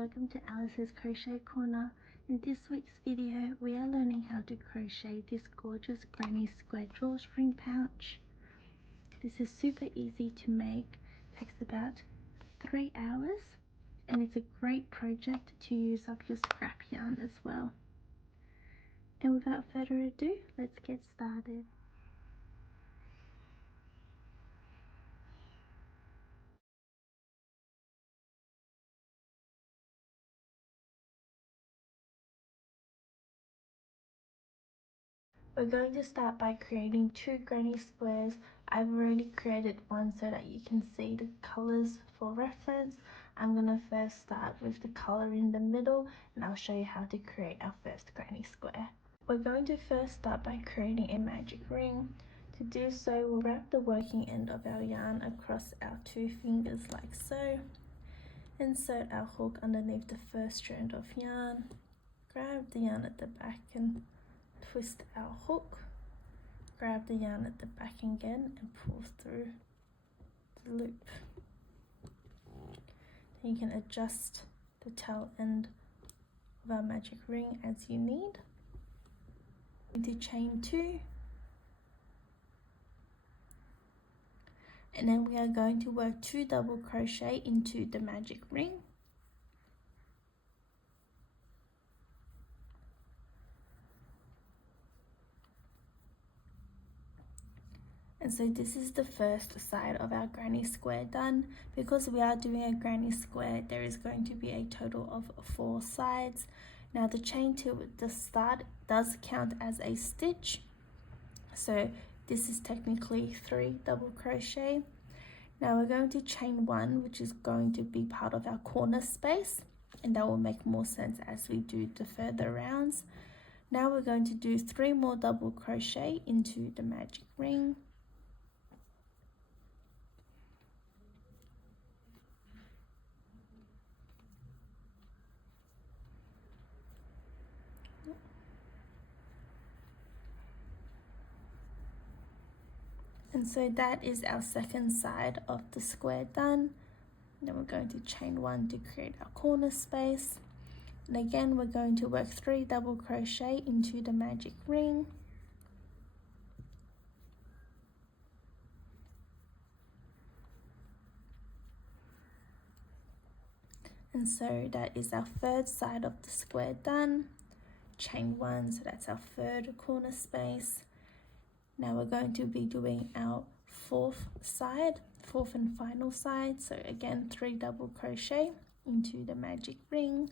welcome to Alice's Crochet Corner. In this week's video we are learning how to crochet this gorgeous granny square drawstring pouch. This is super easy to make, takes about 3 hours, and it's a great project to use up your scrap yarn as well. And without further ado, let's get started. We're going to start by creating 2 granny squares. I've already created one so that you can see the colors for reference. I'm going to first start with the color in the middle and I'll show you how to create our first granny square. We're going to first start by creating a magic ring. To do so, we'll wrap the working end of our yarn across our 2 fingers like so. Insert our hook underneath the first strand of yarn. Grab the yarn at the back and twist our hook, grab the yarn at the back again and pull through the loop. Then you can adjust the tail end of our magic ring as you need. Into chain 2, and then we are going to work 2 double crochet into the magic ring. And so this is the first side of our granny square done. Because we are doing a granny square, there is going to be a total of 4 sides. Now the chain 2 at the start does count as a stitch, so this is technically 3 double crochet. Now we're going to chain 1, which is going to be part of our corner space, and that will make more sense as we do the further rounds. Now we're going to do 3 more double crochet into the magic ring. And so that is our second side of the square done. Then we're going to chain 1 to create our corner space. And again, we're going to work 3 double crochet into the magic ring. And so that is our third side of the square done. Chain 1, so that's our third corner space. Now we're going to be doing our fourth and final side. So again, 3 double crochet into the magic ring.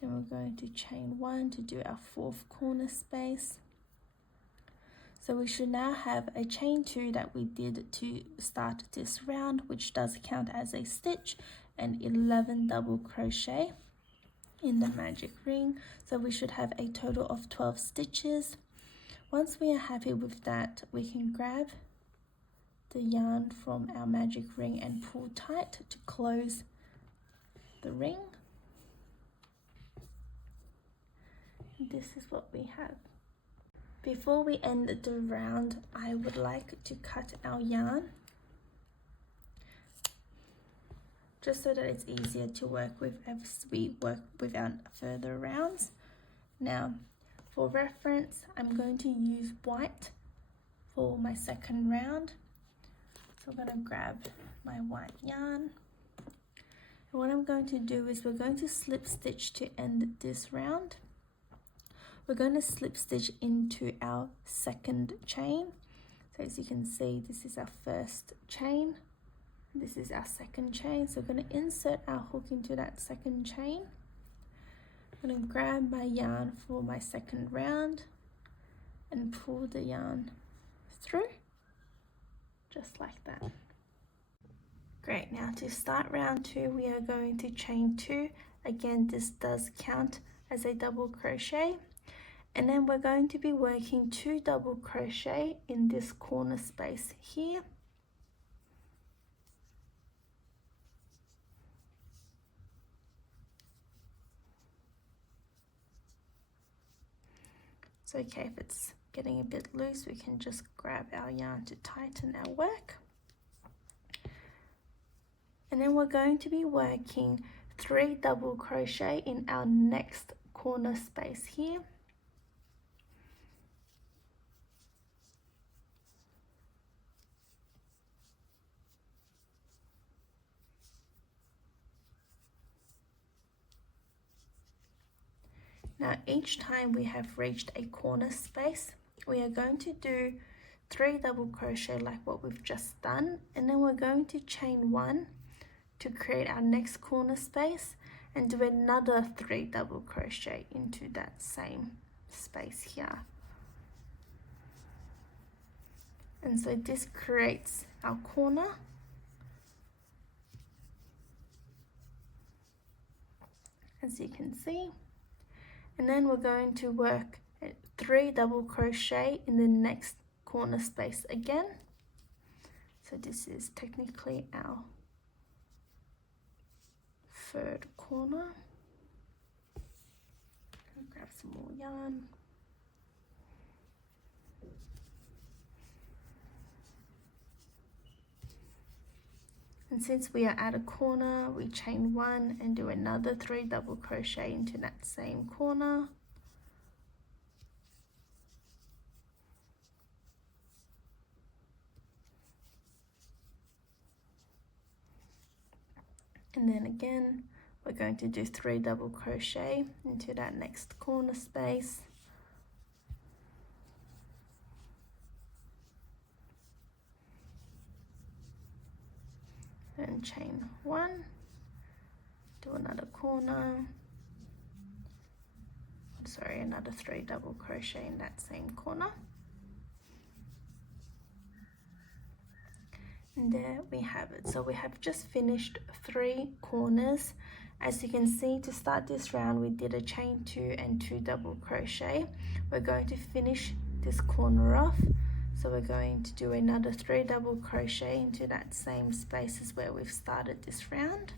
Then we're going to chain 1 to do our 4th corner space. So we should now have a chain 2 that we did to start this round, which does count as a stitch, and 11 double crochet in the magic ring. So we should have a total of 12 stitches. Once we are happy with that, we can grab the yarn from our magic ring and pull tight to close the ring. This is what we have. Before we end the round, I would like to cut our yarn just so that it's easier to work with as we work with our further rounds. Now, for reference, I'm going to use white for my second round. So I'm going to grab my white yarn. And what I'm going to do is we're going to slip stitch to end this round. We're going to slip stitch into our second chain. So as you can see, this is our first chain. This is our second chain. So we're going to insert our hook into that second chain. I'm going to grab my yarn for my second round and pull the yarn through, just like that. Great, now to start round 2, we are going to chain 2. Again, this does count as a double crochet. And then we're going to be working 2 double crochet in this corner space here. It's okay if it's getting a bit loose, we can just grab our yarn to tighten our work. And then we're going to be working 3 double crochet in our next corner space here. Now each time we have reached a corner space, we are going to do 3 double crochet like what we've just done, and then we're going to chain 1 to create our next corner space and do another 3 double crochet into that same space here. And so this creates our corner. As you can see. And then we're going to work 3 double crochet in the next corner space again. So this is technically our 3rd corner. I'll grab some more yarn. And since we are at a corner, we chain 1 and do another 3 double crochet into that same corner. And then again, we're going to do 3 double crochet into that next corner space. And chain 1, do another corner, sorry, another 3 double crochet in that same corner. And there we have it. So we have just finished 3 corners. As you can see, to start this round we did a chain 2 and 2 double crochet. We're going to finish this corner off. So we're going to do another 3 double crochet into that same space as where we've started this round.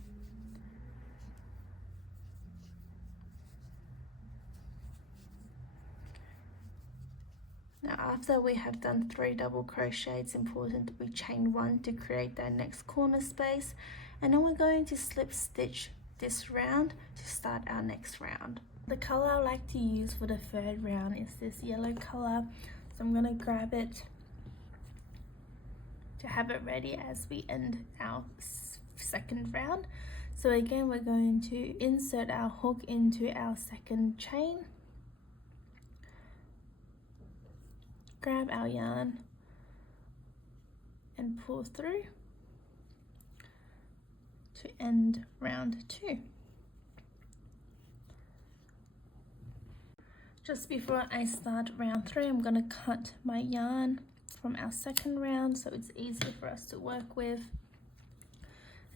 Now after we have done 3 double crochet, it's important that we chain 1 to create that next corner space, and then we're going to slip stitch this round to start our next round. The color I like to use for the 3rd round is this yellow color. So I'm going to grab it to have it ready as we end our 2nd round. So again, we're going to insert our hook into our 2nd chain, grab our yarn and pull through to end round 2. Just before I start round 3, I'm going to cut my yarn from our 2nd round so it's easier for us to work with.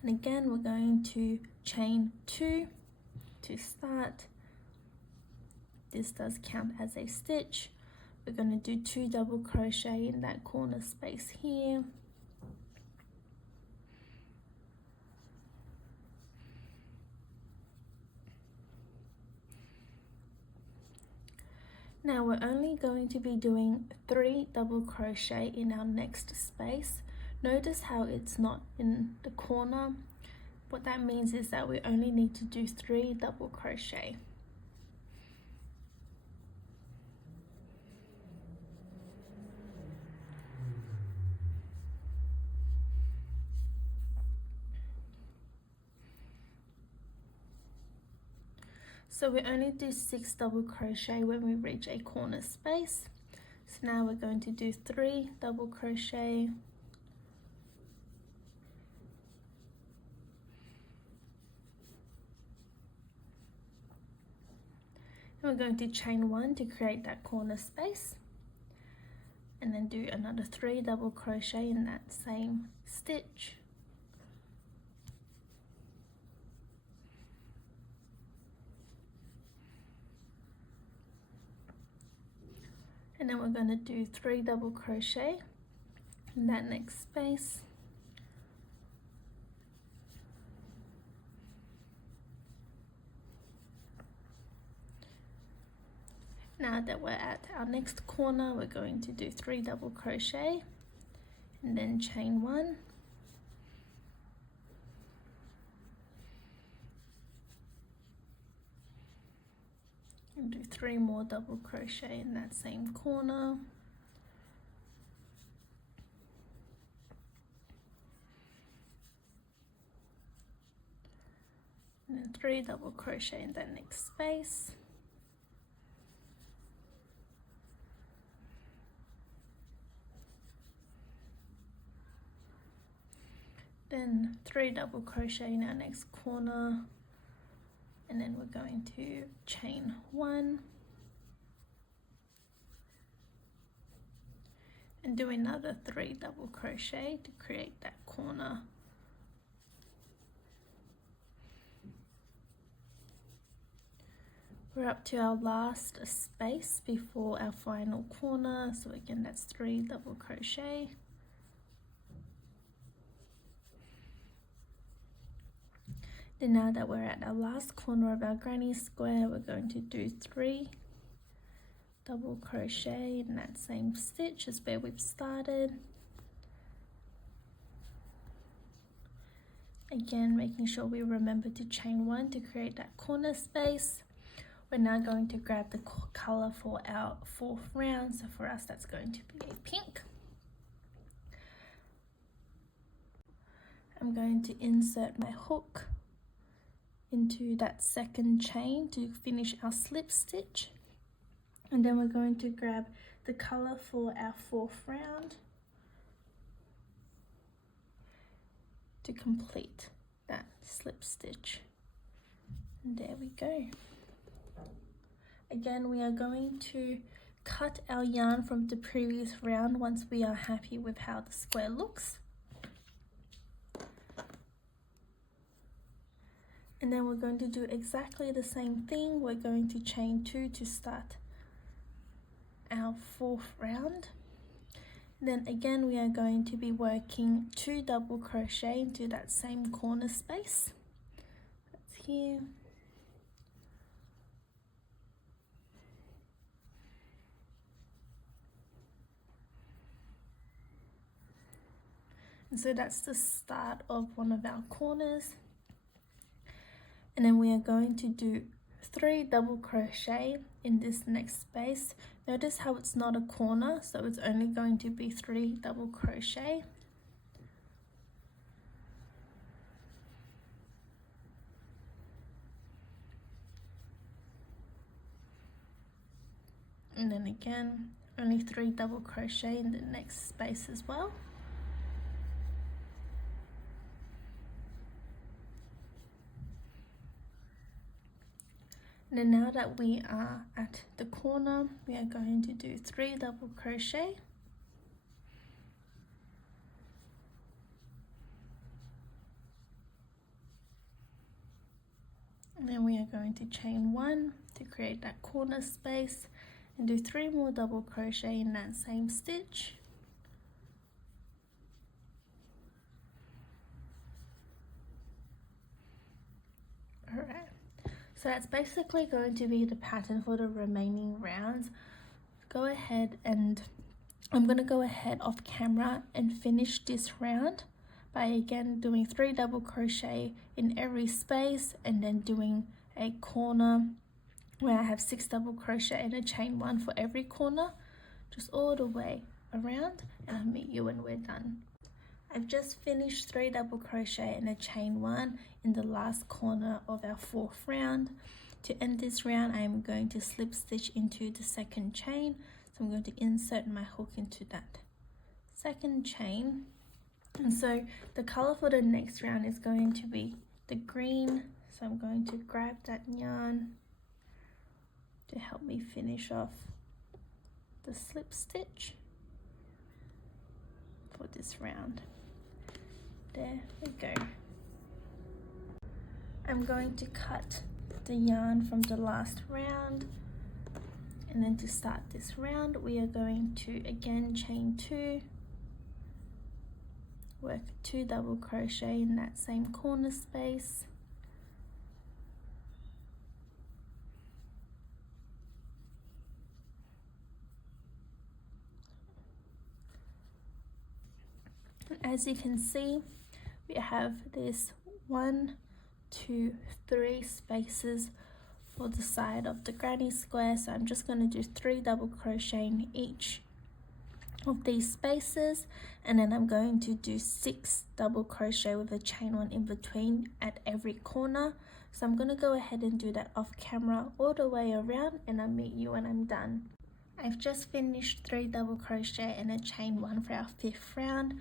And again, we're going to chain 2 to start. This does count as a stitch. We're going to do 2 double crochet in that corner space here. Now we're only going to be doing 3 double crochet in our next space. Notice how it's not in the corner. What that means is that we only need to do 3 double crochet. So we only do 6 double crochet when we reach a corner space. So now we're going to do 3 double crochet. And we're going to chain 1 to create that corner space. And then do another 3 double crochet in that same stitch. And then we're going to do 3 double crochet in that next space. Now that we're at our next corner, we're going to do 3 double crochet and then chain 1. And do 3 more double crochet in that same corner. And then 3 double crochet in that next space. Then 3 double crochet in our next corner. And then we're going to chain 1 and do another 3 double crochet to create that corner. We're up to our last space before our final corner, so again that's 3 double crochet. Then now that we're at our last corner of our granny square, we're going to do 3 double crochet in that same stitch as where we've started. Again, making sure we remember to chain 1 to create that corner space. We're now going to grab the color for our 4th round, so for us that's going to be a pink. I'm going to insert my hook into that second chain to finish our slip stitch, and then we're going to grab the color for our 4th round to complete that slip stitch. And there we go. Again, we are going to cut our yarn from the previous round once we are happy with how the square looks. And then we're going to do exactly the same thing. We're going to chain 2 to start our 4th round. Then again, we are going to be working 2 double crochet into that same corner space. That's here. And so that's the start of one of our corners. And then we are going to do 3 double crochet in this next space. Notice how it's not a corner, so it's only going to be 3 double crochet. And then again, only 3 double crochet in the next space as well. And then now that we are at the corner, we are going to do 3 double crochet. And then we are going to chain 1 to create that corner space and do 3 more double crochet in that same stitch. Alright. So that's basically going to be the pattern for the remaining rounds. Go ahead and I'm going to go ahead off camera and finish this round by again doing 3 double crochet in every space and then doing a corner where I have 6 double crochet and a chain 1 for every corner, just all the way around, and I'll meet you when we're done. I've just finished 3 double crochet and a chain 1 in the last corner of our 4th round. To end this round, I am going to slip stitch into the second chain. So I'm going to insert my hook into that second chain. And so the color for the next round is going to be the green. So I'm going to grab that yarn to help me finish off the slip stitch for this round. There we go. I'm going to cut the yarn from the last round, and then to start this round we are going to again chain 2, work 2 double crochet in that same corner space, As you can see, we have this 1, 2, 3 spaces for the side of the granny square, so I'm just going to do 3 double crochet in each of these spaces, and then I'm going to do 6 double crochet with a chain 1 in between at every corner. So I'm going to go ahead and do that off camera all the way around, and I'll meet you when I'm done. I've just finished 3 double crochet and a chain 1 for our 5th round.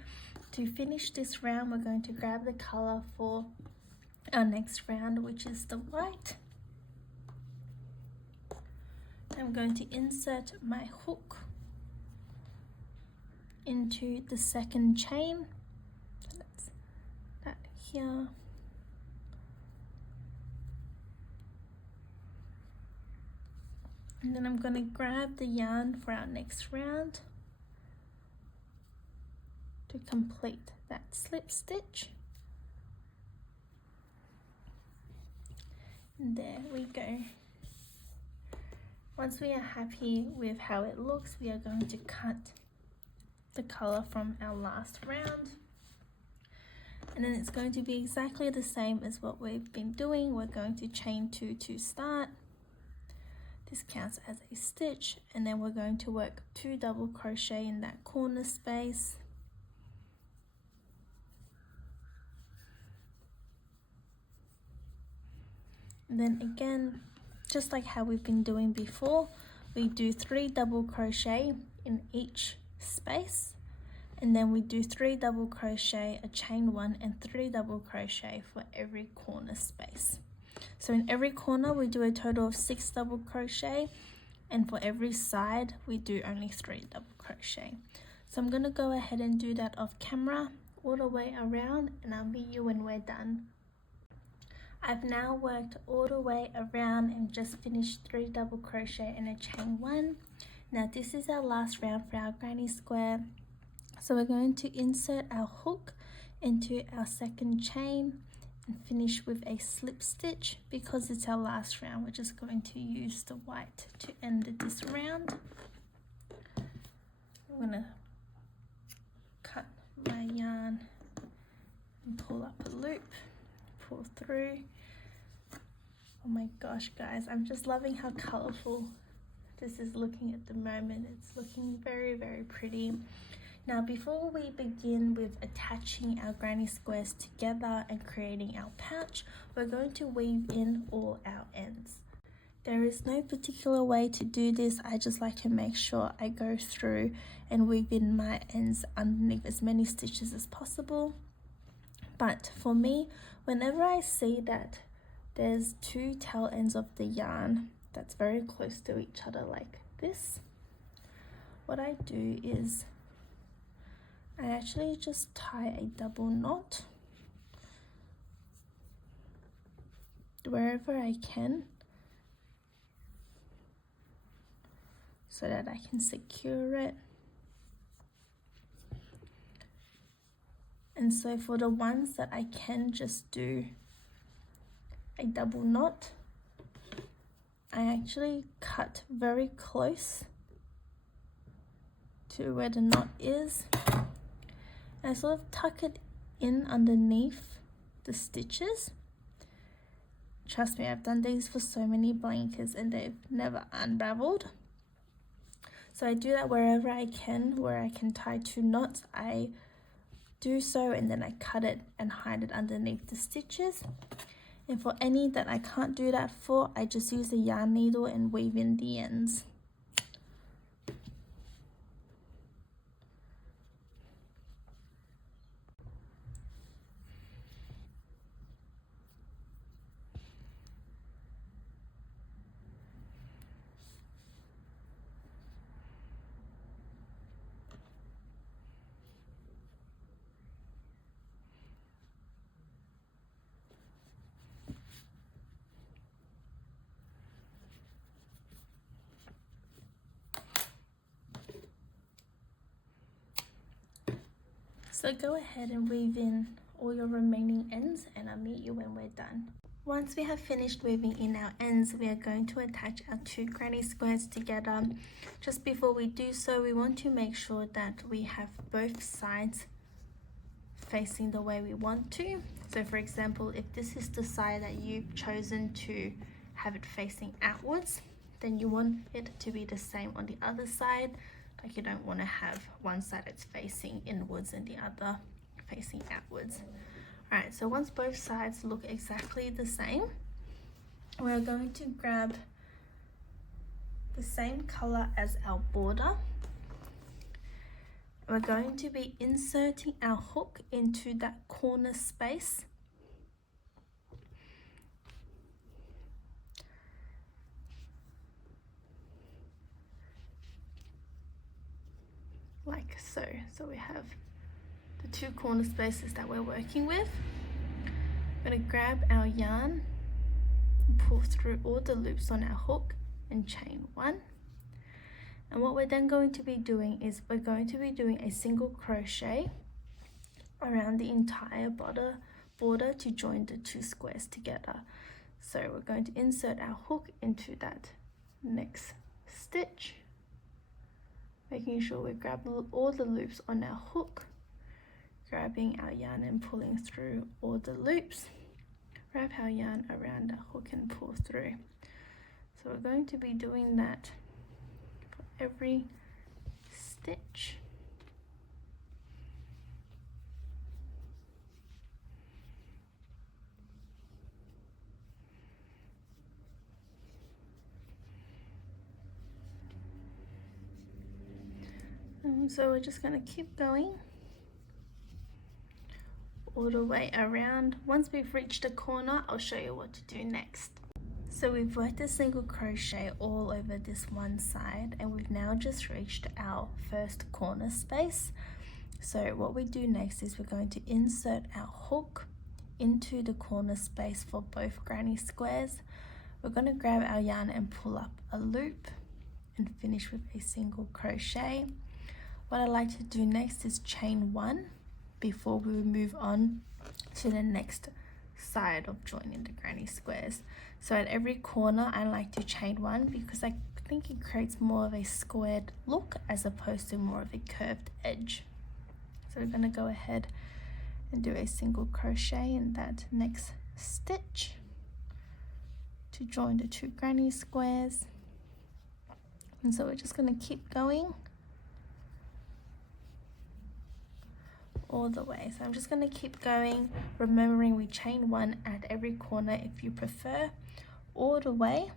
To finish this round, we're going to grab the color for our next round, which is the white. I'm going to insert my hook into the second chain. So that's that here. And then I'm going to grab the yarn for our next round to complete that slip stitch. And there we go. Once we are happy with how it looks, we are going to cut the color from our last round. And then it's going to be exactly the same as what we've been doing. We're going to chain 2 to start. This counts as a stitch, and then we're going to work 2 double crochet in that corner space. And then again, just like how we've been doing before, we do 3 double crochet in each space, and then we do 3 double crochet, a chain 1, and 3 double crochet for every corner space. So in every corner we do a total of 6 double crochet, and for every side we do only 3 double crochet. So I'm going to go ahead and do that off camera all the way around, and I'll meet you when we're done. I've now worked all the way around and just finished 3 double crochet and a chain 1. Now this is our last round for our granny square. So we're going to insert our hook into our second chain and finish with a slip stitch. Because it's our last round, we're just going to use the white to end this round. I'm going to cut my yarn and pull up a loop, pull through. Oh my gosh guys, I'm just loving how colorful this is looking at the moment. It's looking very, very pretty. Now before we begin with attaching our granny squares together and creating our pouch, we're going to weave in all our ends. There is no particular way to do this. I just like to make sure I go through and weave in my ends underneath as many stitches as possible. But for me, whenever I see that there's 2 tail ends of the yarn that's very close to each other like this, what I do is I actually just tie a double knot wherever I can so that I can secure it. And so for the ones that I can just do a double knot, I actually cut very close to where the knot is. I sort of tuck it in underneath the stitches. Trust me, I've done these for so many blankets and they've never unraveled. So I do that wherever I can, where I can tie 2 knots, I do so, and then I cut it and hide it underneath the stitches. And for any that I can't do that for, I just use a yarn needle and weave in the ends. So go ahead and weave in all your remaining ends, and I'll meet you when we're done. Once we have finished weaving in our ends, we are going to attach our 2 granny squares together. Just before we do so, we want to make sure that we have both sides facing the way we want to. So for example, if this is the side that you've chosen to have it facing outwards, then you want it to be the same on the other side. Like you don't want to have one side that's facing inwards and the other facing outwards. Alright, so once both sides look exactly the same, we're going to grab the same color as our border. We're going to be inserting our hook into that corner space. Like so. So we have the two corner spaces that we're working with. We're going to grab our yarn, pull through all the loops on our hook and chain one. And what we're then going to be doing is we're going to be doing a single crochet around the entire border to join the two squares together. So we're going to insert our hook into that next stitch, making sure we grab all the loops on our hook, grabbing our yarn and pulling through all the loops, wrap our yarn around our hook and pull through. So we're going to be doing that for every stitch. So we're just going to keep going all the way around. Once we've reached the corner, I'll show you what to do next. So we've worked a single crochet all over this one side, and we've now just reached our first corner space. So what we do next is we're going to insert our hook into the corner space for both granny squares. We're going to grab our yarn and pull up a loop and finish with a single crochet. What I like to do next is chain one before we move on to the next side of joining the granny squares. So at every corner I like to chain one because I think it creates more of a squared look as opposed to more of a curved edge. So we're going to go ahead and do a single crochet in that next stitch to join the two granny squares. And so we're just going to keep going all the way. So I'm just going to keep going, remembering we chain one at every corner if you prefer, all the way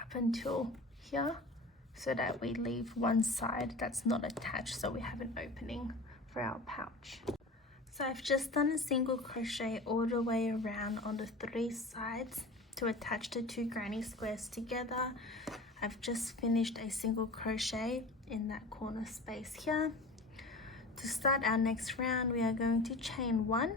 up until here, so that we leave one side that's not attached, so we have an opening for our pouch. So I've just done a single crochet all the way around on the three sides to attach the two granny squares together. I've just finished a single crochet in that corner space here. To start our next round, we are going to chain one,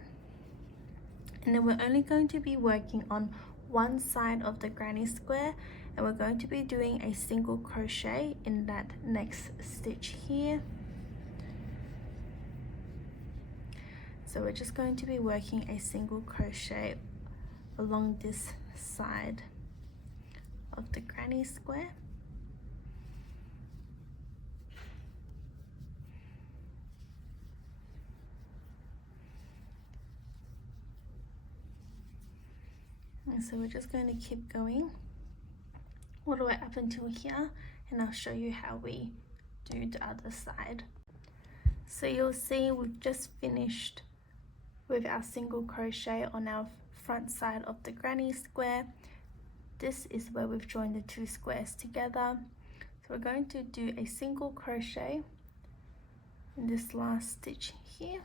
and then we're only going to be working on one side of the granny square, and we're going to be doing a single crochet in that next stitch here. So we're just going to be working a single crochet along this side of the granny square. And so we're just going to keep going all the way up until here, and I'll show you how we do the other side. So you'll see we've just finished with our single crochet on our front side of the granny square. This is where we've joined the two squares together. So we're going to do a single crochet in this last stitch here,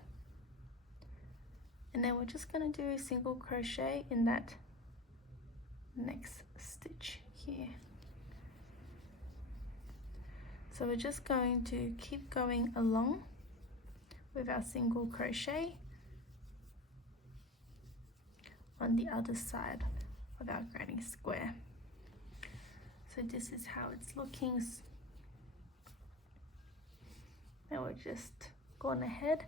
and then we're just going to do a single crochet in that next stitch here. So we're just going to keep going along with our single crochet on the other side of our granny square. So this is how it's looking. Now we're just gone ahead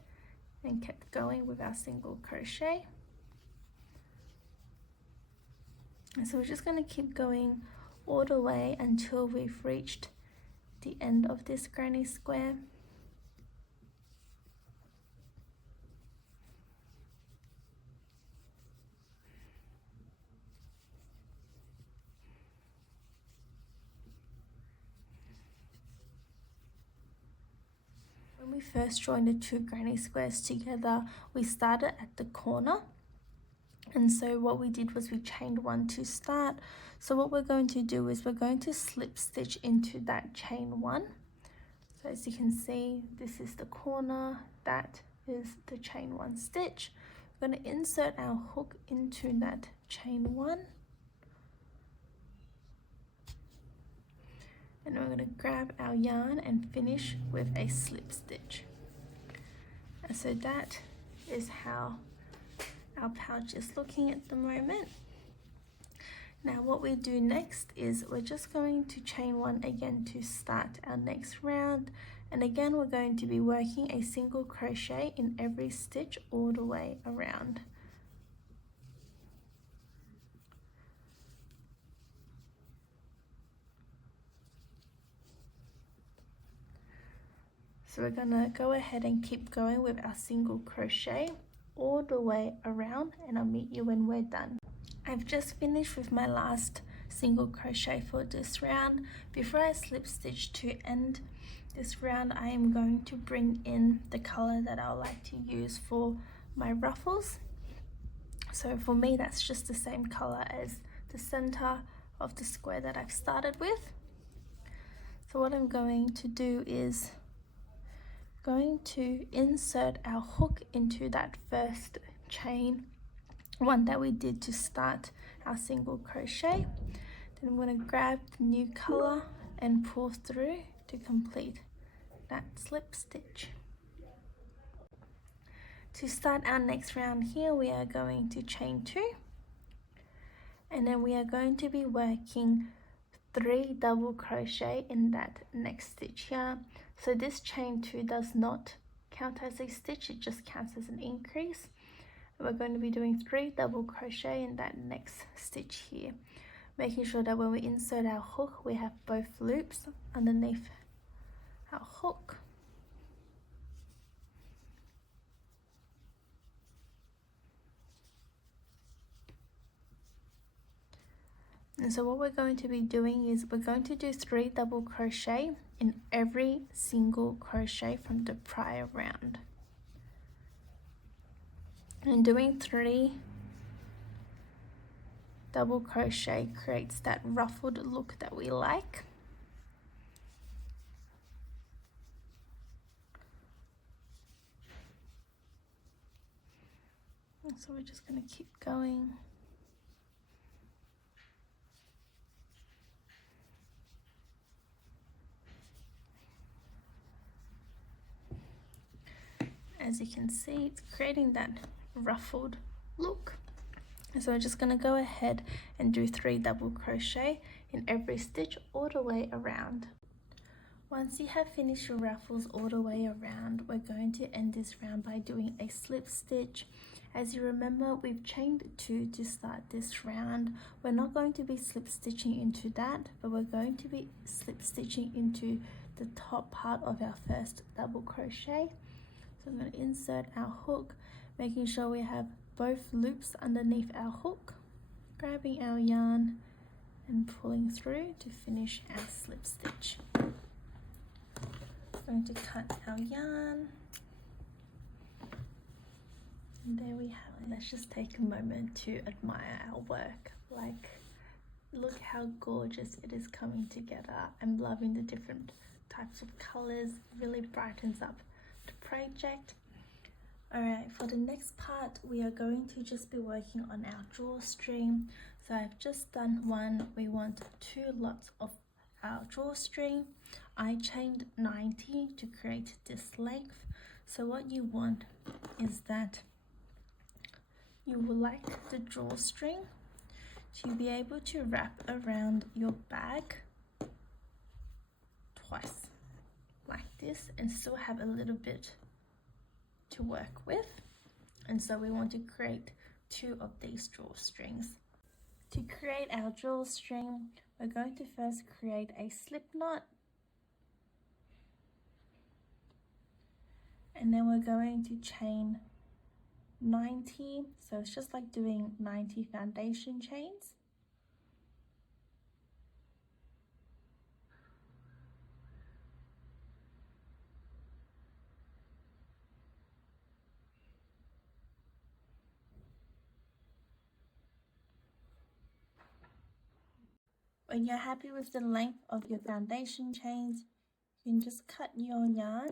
and kept going with our single crochet. And so we're just going to keep going all the way until we've reached the end of this granny square. When we first joined the two granny squares together, we started at the corner, and so what we did was we chained one to start. So what we're going to do is we're going to slip stitch into that chain one. So as you can see, this is the corner, that is the chain one stitch. We're going to insert our hook into that chain one, and we're going to grab our yarn and finish with a slip stitch. And so that is how our pouch is looking at the moment. Now what we do next is we're just going to chain one again to start our next round, and again we're going to be working a single crochet in every stitch all the way around. So we're gonna go ahead and keep going with our single crochet all the way around, and I'll meet you when we're done. I've just finished with my last single crochet for this round. Before I slip stitch to end this round, I am going to bring in the color that I like to use for my ruffles. So for me, that's just the same color as the center of the square that I've started with. So what I'm going to do is going to insert our hook into that first chain one that we did to start our single crochet. Then I'm going to grab the new color and pull through to complete that slip stitch. To start our next round here, we are going to chain 2, and then we are going to be working 3 double crochet in that next stitch here. So this chain 2 does not count as a stitch, it just counts as an increase. We're going to be doing 3 double crochet in that next stitch here, making sure that when we insert our hook, we have both loops underneath our hook. And so what we're going to be doing is we're going to do 3 double crochet in every single crochet from the prior round. And doing 3 double crochet creates that ruffled look that we like. And so we're just going to keep going. As you can see, it's creating that ruffled look. So we're just going to go ahead and do 3 double crochet in every stitch all the way around. Once you have finished your ruffles all the way around, we're going to end this round by doing a slip stitch. As you remember, we've chained 2 to start this round. We're not going to be slip stitching into that, but we're going to be slip stitching into the top part of our first double crochet. So I'm going to insert our hook, making sure we have both loops underneath our hook, grabbing our yarn and pulling through to finish our slip stitch. I'm going to cut our yarn, and there we have it. Let's just take a moment to admire our work. Like, look how gorgeous it is coming together. I'm loving the different types of colors. It really brightens up the project. Alright, for the next part, we are going to just be working on our drawstring. So I've just done one. We want 2 lots of our drawstring. I chained 90 to create this length. So what you want is that you would like the drawstring to be able to wrap around your bag twice, like this, and still have a little bit to work with. And so we want to create 2 of these drawstrings. To create our drawstring, we're going to first create a slip knot, and then we're going to chain 90, so it's just like doing 90 foundation chains. When you're happy with the length of your foundation chains, you can just cut your yarn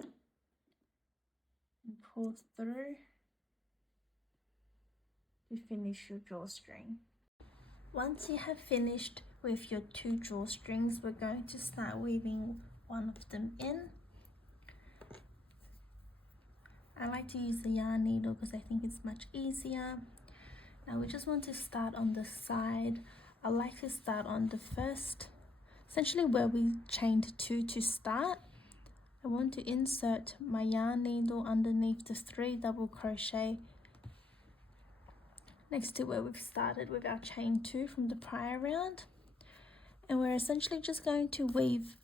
and pull through to finish your drawstring. Once you have finished with your 2 drawstrings, we're going to start weaving one of them in. I like to use the yarn needle because I think it's much easier. Now we just want to start on the side. I like to start on the first, essentially where we chained 2 to start. I want to insert my yarn needle underneath the 3 double crochet next to where we've started with our chain 2 from the prior round. And we're essentially just going to weave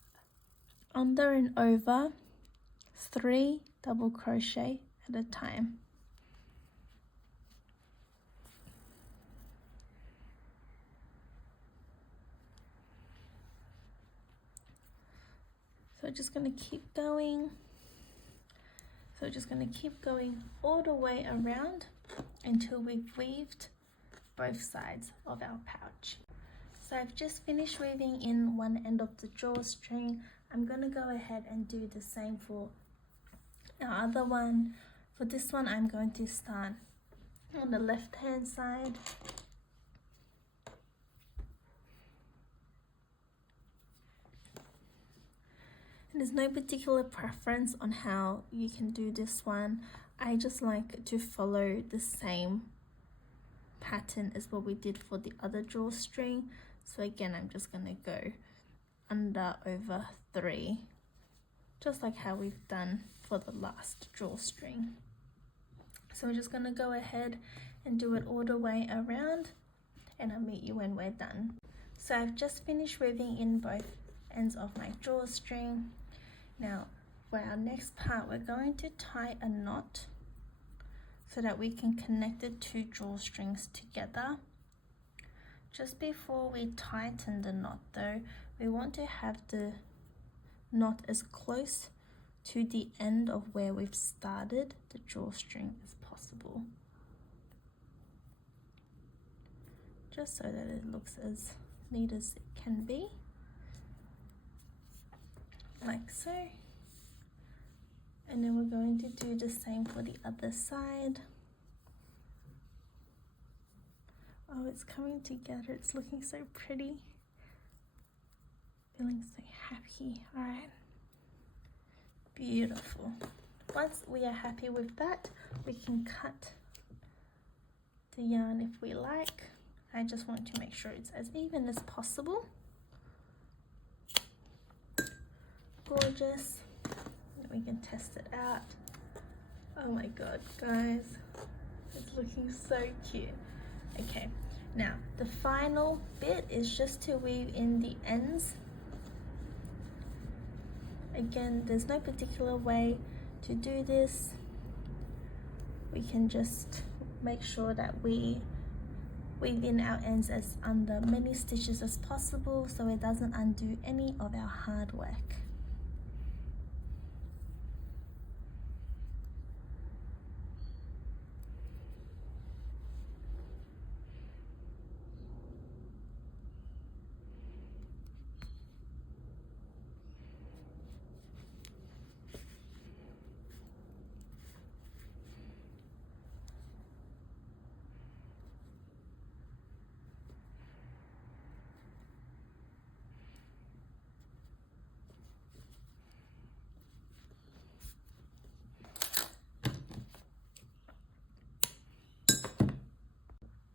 under and over 3 double crochet at a time. So we're just going to keep going. So we're just going to keep going all the way around until we've weaved both sides of our pouch. So I've just finished weaving in one end of the drawstring. I'm going to go ahead and do the same for our other one. For this one, I'm going to start on the left hand side. And there's no particular preference on how you can do this one. I just like to follow the same pattern as what we did for the other drawstring. So again, I'm just going to go under over 3, just like how we've done for the last drawstring. So we're just going to go ahead and do it all the way around, and I'll meet you when we're done. So I've just finished weaving in both ends of my drawstring. Now for our next part, we're going to tie a knot so that we can connect the 2 drawstrings together. Just before we tighten the knot though, we want to have the knot as close to the end of where we've started the drawstring as possible, just so that it looks as neat as it can be, like so. And then we're going to do the same for the other side. Oh, it's coming together. It's looking so pretty. Feeling so happy. All right. Beautiful. Once we are happy with that, we can cut the yarn if we like. I just want to make sure it's as even as possible. Gorgeous. We can test it out. Oh my god, guys, it's looking so cute. Okay, now the final bit is just to weave in the ends. Again, there's no particular way to do this. We can just make sure that we weave in our ends as under many stitches as possible so it doesn't undo any of our hard work.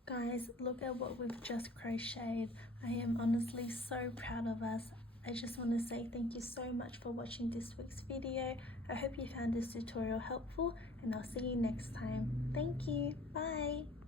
Guys, look at what we've just crocheted. I am honestly so proud of us. I just want to say thank you so much for watching this week's video. I hope you found this tutorial helpful, and I'll see you next time. Thank you. Bye.